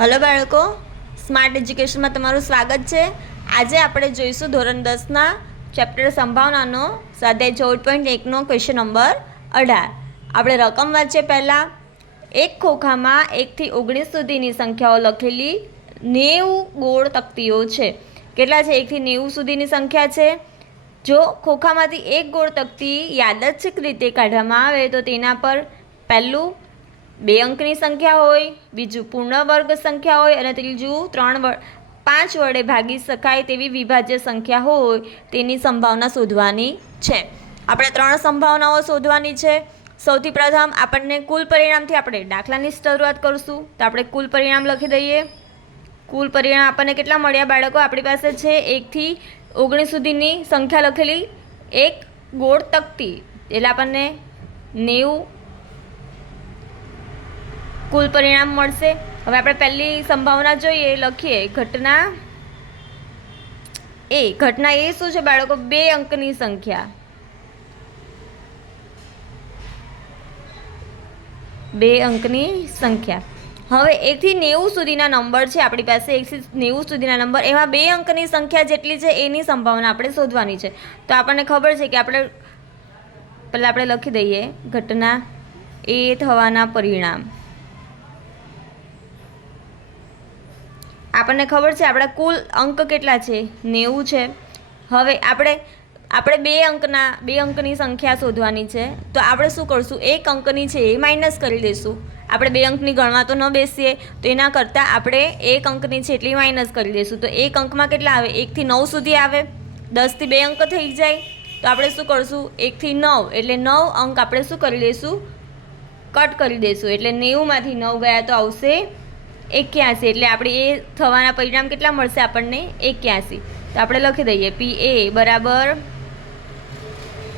Hello બાળકો, smart એજ્યુકેશનમાં તમારું સ્વાગત છે। આજે આપણે જોઈશું ધોરણ 10ના ચેપ્ટર સંભાવનાનો સ્વાધ્યાય 14.1નો ક્વેશ્ચન નંબર 18। આપણે રકમ વાંચીએ પહેલાં। એક ખોખામાં 1 થી 19 સુધીની સંખ્યાઓ લખેલી 90 ગોળ તકતીઓ છે। કેટલા છે? 1 થી 90 સુધીની સંખ્યા છે। જો ખોખામાંથી એક ગોળ તકતી યાદચ્છિક રીતે કાઢવામાં આવે તો તેના પર પહેલું 2 અંકની સંખ્યા હોય, બીજું પૂર્ણ વર્ગ સંખ્યા હોય અને ત્રીજું 5 વડે ભાગી શકાય તેવી વિભાજ્ય સંખ્યા હોય તેની સંભાવના શોધવાની છે। આપણે 3 સંભાવનાઓ શોધવાની છે। સૌથી પ્રથમ આપણને કુલ પરિણામથી આપણે દાખલાની શરૂઆત કરીશું। તો આપણે કુલ પરિણામ લખી દઈએ। કુલ પરિણામ આપણને કેટલા મળ્યા બાળકો? આપણી પાસે છે 1 થી 19 સુધીની સંખ્યા લખેલી એક ગોળ તકતી, એટલે આપણને 90 કુલ પરિણામ મળશે। હવે આપણે પહેલી સંભાવના જોઈએ, લખીએ ઘટના એ। ઘટના એ શું છે બાળકો? 2 અંકની સંખ્યા। 2 અંકની સંખ્યા। હવે 1 થી 90 સુધીના નંબર છે આપણી પાસે। 1 થી 90 સુધીના નંબર, એમાં 2 અંકની સંખ્યા જેટલી છે એની સંભાવના આપણે શોધવાની છે। તો આપણને ખબર છે કે આપણે પહેલાં આપણે લખી દઈએ ઘટના એ થવાના પરિણામ। આપણને ખબર છે આપણા કુલ અંક કેટલા છે? 90 છે। હવે આપણે 2 અંકની સંખ્યા શોધવાની છે। તો આપણે શું કરશું? 1 અંકની છે એ માઇનસ કરી દઈશું। આપણે 2 અંકની ગણવા તો ન બેસીએ, તો એના કરતાં આપણે 1 અંકની છે એટલી માઇનસ કરી દઈશું। તો 1 અંકમાં કેટલા આવે? 1 થી 9 સુધી આવે। 10 થી 2 અંક થઈ જાય। તો આપણે શું કરશું? 1 થી 9 એટલે 9 અંક આપણે શું કરી દઈશું? કટ કરી દઈશું। એટલે 90માંથી 9 ગયા તો આવશે 81। એટલે આપણે એ થવાના પરિણામ કેટલા મળશે આપણને? 81। તો આપણે લખી દઈએ પી એ બરાબર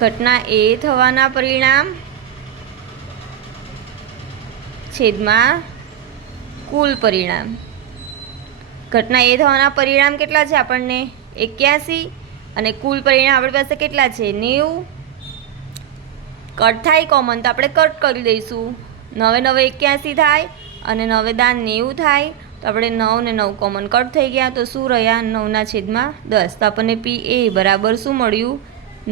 ઘટના એ થવાના પરિણામ છેદમાં કુલ પરિણામ। ઘટના એ થવાના પરિણામ કેટલા છે આપણને? 81 અને કુલ પરિણામ આપણી પાસે કેટલા છે? 90। કટ થાય કોમન તો આપણે કટ કરી દઈશું। 9 9 81 થાય અને 9 દાન 90 થાય। તો આપણે 9 ને 9 કોમન કટ થઈ ગયા, તો શું રહ્યા? 9/10। તો આપણને પી એ બરાબર શું મળ્યું?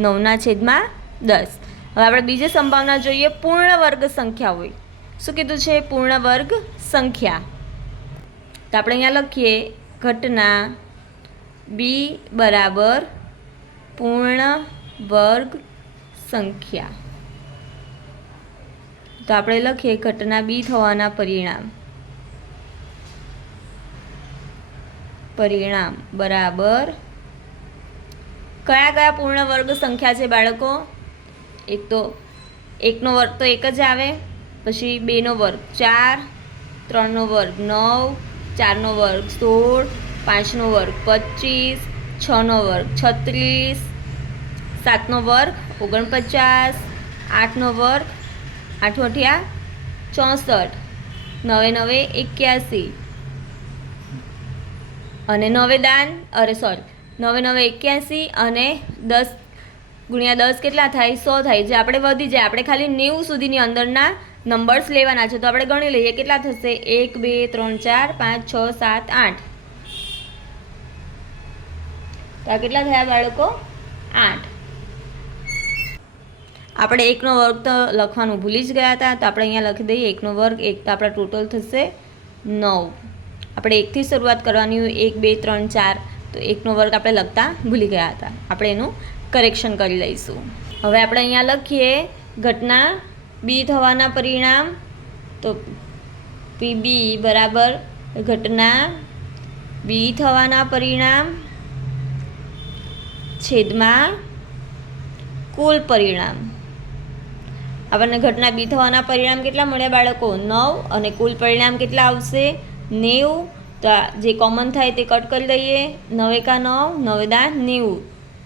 9/10। હવે આપણે બીજી સંભાવના જોઈએ, પૂર્ણ વર્ગ સંખ્યા હોય। શું કીધું છે? પૂર્ણ વર્ગ સંખ્યા। તો આપણે અહીંયા લખીએ ઘટના બી બરાબર પૂર્ણ વર્ગ સંખ્યા। તો આપણે લખીએ ઘટના બી થવાના પરિણામ બરાબર કયા પૂર્ણ વર્ગ સંખ્યા છે બાળકો? એક તો 1નો વર્ગ તો 1 જ આવે, પછી 2નો વર્ગ 4, 3નો વર્ગ 9, 4નો વર્ગ 16, 5નો વર્ગ 25, 6નો વર્ગ 36, 7નો વર્ગ 49, 8નો વર્ગ 8 × 8 = 64, 9 9 81 અને 9 દાન 9 9 81 અને 10 × 10 કેટલા થાય? 100 થાય। જે આપણે વધી જાય, આપણે ખાલી 90 સુધીની અંદરના નંબર્સ લેવાના છે। તો આપણે ગણી લઈએ કેટલા થશે? 1 2 3 4 5 6 7 8। તો આ કેટલા થયા બાળકો? 8। આપણે 1નો વર્ગ તો લખવાનું ભૂલી જ ગયા હતા, તો આપણે અહીંયા લખી દઈએ 1નો વર્ગ 1। તો આપણા ટોટલ થશે 9। આપણે 1થી શરૂઆત કરવાની હોય, 1 2 3 4। તો 1નો વર્ગ આપણે લખતા ભૂલી ગયા હતા, આપણે એનું કરેક્શન કરી લઈશું। હવે આપણે અહીંયા લખીએ ઘટના બી થવાના પરિણામ। તો પી બી બરાબર ઘટના બી થવાના પરિણામ છેદમાં કુલ પરિણામ। આપણને ઘટના બી થવાના પરિણામ કેટલા મળ્યા બાળકો? 9 અને કુલ પરિણામ કેટલા આવશે? 90। તો જે કોમન થાય તે કટ કરી દઈએ। 9 × 9 9 દા 90,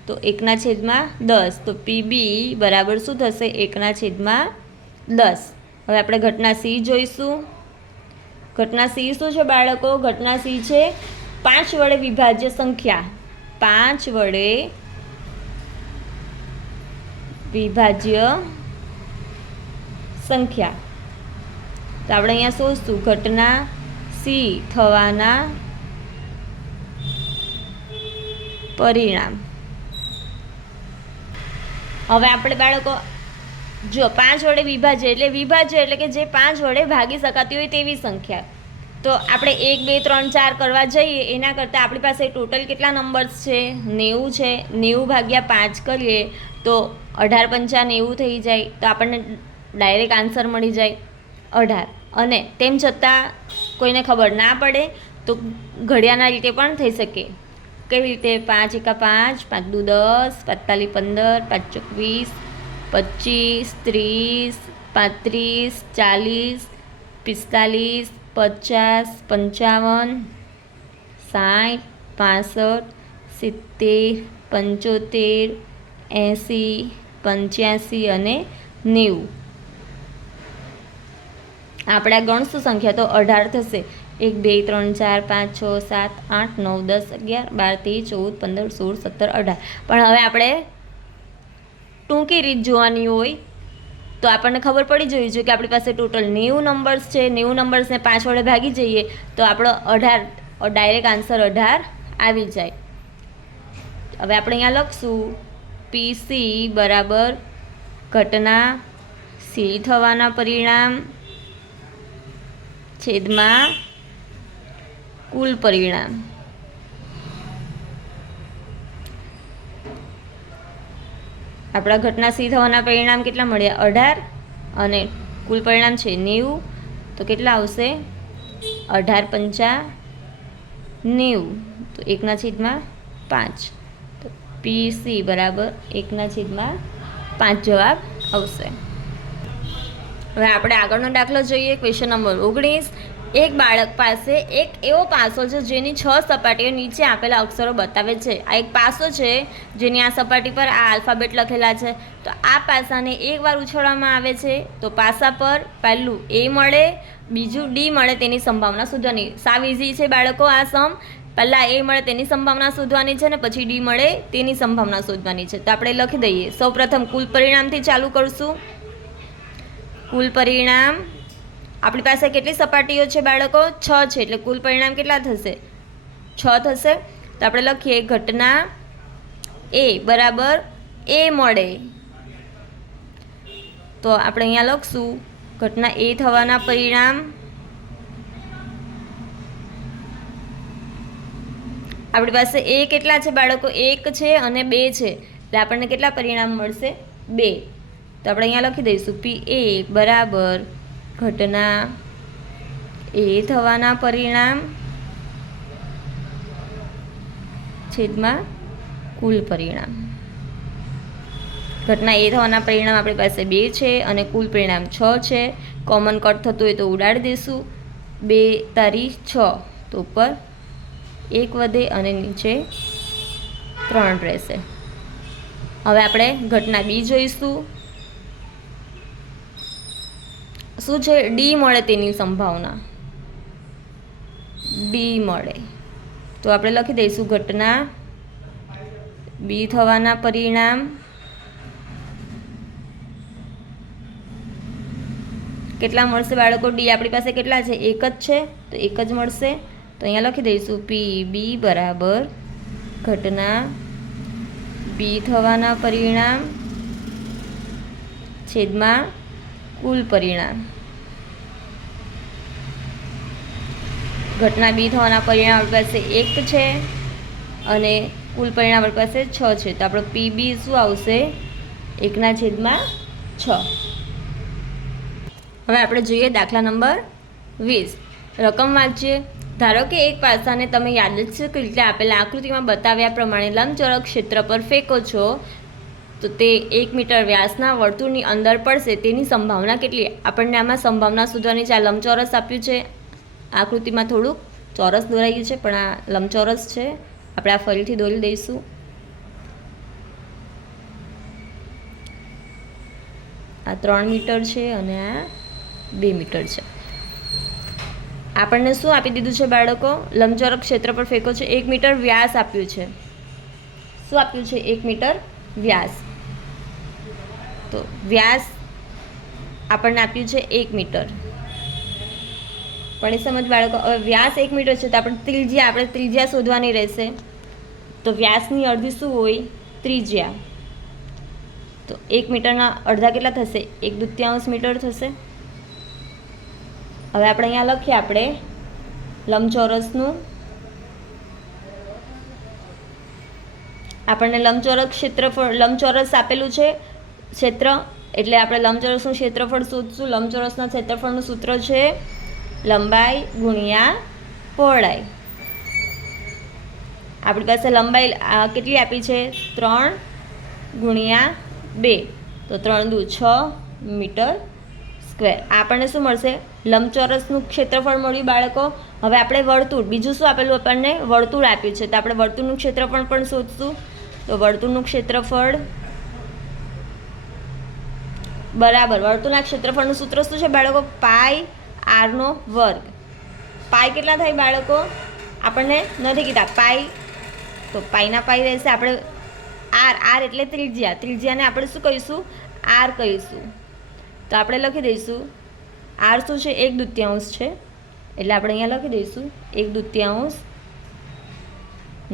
તો 1/10। તો પી બી બરાબર શું થશે? 1/10। હવે આપણે ઘટના સી જોઈશું। ઘટના સી શું છે બાળકો? ઘટના સી છે 5 વડે વિભાજ્ય સંખ્યા। 5 વડે વિભાજ્ય સંખ્યા। તો આપણે અહીંયા શોધશું ઘટના સી થવાના પરિણામ. હવે આપણે બાળકો જો 5 વડે વિભાજ્ય એટલે કે જે 5 વડે ભાગી શકાતી હોય તેવી સંખ્યા. તો આપણે 1 2 3 4 કરવા જઈએ એના કરતાં આપણી પાસે ટોટલ કેટલા નંબર્સ છે? 90 છે. 90 ભાગ્યા 5 કરીએ તો 18 પંચા 90 થઈ જાય. તો આપણને ડાયરેક્ટ આન્સર મળી જાય 18. અને તેમ છતાં કોઈને ખબર ના પડે તો ઘડિયાના રીતે પણ થઈ શકે. કેવી રીતે? 5 એકા 5, 5 દુ 10, 45 15, 5 ચોક 20, 25 30, 35 40, 45 50, 55 60, 65 70, 75 80, 85 અને 90. આપણે આ ગણશું સંખ્યા તો 18 થશે. 1 2 3 4 5 6 7 8 9 10 11 12 13 14 15 16 17 18. પણ હવે આપણે ટૂંકી રીત જોવાની હોય તો આપણને ખબર પડી જવી જોઈએ કે આપણી પાસે ટોટલ 90 નંબર્સ છે. 90 નંબર્સને 5 વડે ભાગી જઈએ તો આપણો 18 ડાયરેક્ટ આન્સર 18 આવી જાય. હવે આપણે અહીંયા લખશું PC બરાબર ઘટના સી થવાના પરિણામ છેદમાં કુલ પરિણામ. આપણા ઘટના સી થવાના પરિણામ કેટલા મળ્યા? 18 અને કુલ પરિણામ છે 90. તો કેટલા આવશે? 18 પંચા 90. તો 1/5. તો PC બરાબર 1/5 જવાબ આવશે. હવે આપણે આગળનો દાખલો જોઈએ. Question number 19. એક બાળક પાસે એક એવો પાસો છે જેની 6 સપાટીઓ નીચે આપેલા અક્ષરો બતાવે છે. આ એક પાસો છે જેની આ સપાટી પર આ આલ્ફાબેટ લખેલા છે. તો આ પાસાને એકવાર ઉછાળવામાં આવે છે તો પાસા પર પહેલું A મળે, બીજું D મળે તેની સંભાવના શોધવાની. સાવ ઇઝી છે બાળકો આ સમ. પહેલાં A મળે તેની સંભાવના શોધવાની છે ને પછી D મળે તેની સંભાવના શોધવાની છે. તો આપણે લખી દઈએ. સૌપ્રથમ કુલ પરિણામથી ચાલુ કરશું. કુલ પરિણામ આપણી પાસે કેટલી સપાટીઓ છે બાળકો? 6 છે. એટલે કુલ પરિણામ કેટલા થશે? 6 થશે. તો આપણે લખીએ ઘટના A બરાબર A મળે. તો આપણે અહીંયા લખશું ઘટના A થવાના પરિણામ. આપણી પાસે A કેટલા છે બાળકો? 1 છે અને 2 છે. એટલે આપણને કેટલા પરિણામ મળશે? 2. તો આપણે અહીંયા લખી દઈશું PA બરાબર ઘટના A થવાના પરિણામ છેદમાં કુલ પરિણામ. ઘટના A થવાના પરિણામ આપણી પાસે 2 છે અને કુલ પરિણામ 6 છે. કોમન કટ થતું હોય તો ઉડાડી દઈશું. 2 તારી 6. તો ઉપર 1 વધે અને નીચે 3 રહેશે. હવે આપણે ઘટના B જોઈશું. શું છે? D મળે તેની સંભાવના. D મળે તો આપણે લખી દઈશું ઘટના B થવાના પરિણામ કેટલા મળશે બાળકો? D આપણી પાસે કેટલા છે? 1 જ છે તો 1 જ મળશે. તો અહીંયા લખી દઈશું PB બરાબર ઘટના B થવાના પરિણામ છેદમાં કુલ પરિણામ. ઘટના B થવાના પરિણામ આપણી પાસે 1 છે અને કુલ પરિણામ આપણી પાસે 6 છે. તો આપણો PB શું આવશે? 1/6. હવે આપણે જોઈએ દાખલા નંબર 20. રકમ વાંચીએ. ધારો કે એક પાસાને તમે યાદચ્છિક રીતે આપેલા આકૃતિમાં બતાવ્યા પ્રમાણે લંબચોરસ ક્ષેત્ર પર ફેંકો છો તો તે 1 મીટર વ્યાસના વર્તુળની અંદર પડશે તેની સંભાવના કેટલી? આપણને આમાં સંભાવના શોધવાની છે. આ લંબચોરસ આપ્યું છે. આકૃતિમાં થોડુંક ચોરસ દોરાયું છે પણ આ લંબચોરસ છે. આપણે આ ફરીથી દોરી દઈશું. આ 3 મીટર છે અને આ 2 મીટર છે. આપણને શું આપી દીધું છે બાળકો? લંબચોરસ ક્ષેત્ર પર ફેંકો છે 1 મીટર વ્યાસ આપ્યું છે. શું આપ્યું છે? 1 મીટર વ્યાસ. તો વ્યાસ આપણને આપ્યું છે 1 મીટર. પણ એ સમજ બાળકો. હવે વ્યાસ 1 મીટર છે તો આપણે ત્રિજ્યા શોધવાની રહેશે. તો વ્યાસની અડધી શું હોય? ત્રિજ્યા. તો 1 મીટરના અડધા કેટલા થશે? 1/2 મીટર થશે. હવે આપણે અહીંયા લખીએ આપણે લંબચોરસનું. આપણને લંબચોરસ ક્ષેત્રફળ, લંબચોરસ આપેલું છે ક્ષેત્ર, એટલે આપણે લંબચોરસનું ક્ષેત્રફળ શોધશું. લંબચોરસના ક્ષેત્રફળનું સૂત્ર છે લંબાઈ ગુણ્યા પહોળાઈ. આપણી પાસે લંબાઈ કેટલી આપી છે? 3 ગુણ્યા 2, તો 3 દુ 6 મીટર સ્ક્વેર. આપણને શું મળશે? લંબચોરસનું ક્ષેત્રફળ મળ્યું બાળકો. હવે આપણે વર્તુળ, બીજું શું આપેલું? આપણને વર્તુળ આપ્યું છે, તો આપણે વર્તુળનું ક્ષેત્રફળ પણ શોધશું. તો વર્તુળનું ક્ષેત્રફળ બરાબર, વર્તુળના ક્ષેત્રફળનું સૂત્ર શું છે બાળકો? પાઈ આરનો વર્ગ. પાઈ કેટલા થાય બાળકો? આપણને નથી કીધા પાઈ, તો પાઈના પાઈ રહેશે. આપણે આર એટલે ત્રિજ્યા, ત્રિજ્યાને આપણે શું કહીશું? આર કહીશું. તો આપણે લખી દઈશું આર શું છે? 1/2 છે, એટલે આપણે અહીંયા લખી દઈશું 1/2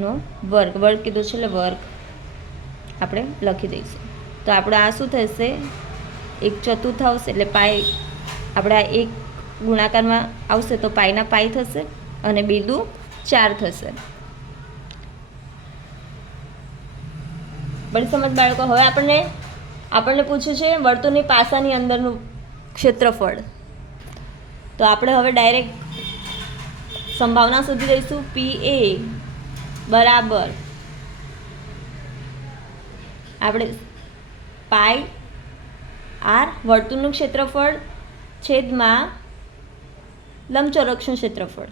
નો વર્ગ. વર્ગ કીધું છે એટલે વર્ગ આપણે લખી દઈશું. તો આપણે આ શું થશે? 1/4 એટલે પાઈ. આપણે આ 1 ગુણાકારમાં આવશે તો પાઈના પાઈ થશે અને 2 દુ 4 થશે. બધી સમજ બાળકો. હવે આપણને પૂછ્યું છે વર્તુળની પાસાની અંદરનું ક્ષેત્રફળ. તો આપણે હવે ડાયરેક્ટ સંભાવના શોધી દઈશું. PA બરાબર આપણે પાઈ આર વર્તુળનું ક્ષેત્રફળ છેદમાં લંબચોરસનું ક્ષેત્રફળ.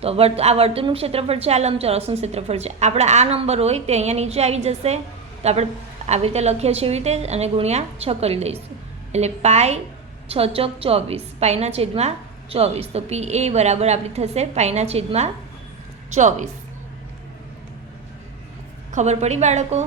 તો આ વર્તુળનું ક્ષેત્રફળ છે, આ લંબચોરસનું ક્ષેત્રફળ છે. આપણે આ નંબર હોય તે અહીંયા નીચે આવી જશે, તો આપણે આવી રીતે લખીએ છીએ એવી રીતે, અને ગુણ્યા 6 કરી દઈશું. એટલે પાઈ 6 ચોક 24, પાઈના છેદમાં 24. તો PA બરાબર આપણી થશે પાઈના છેદમાં 24. ખબર પડી બાળકો?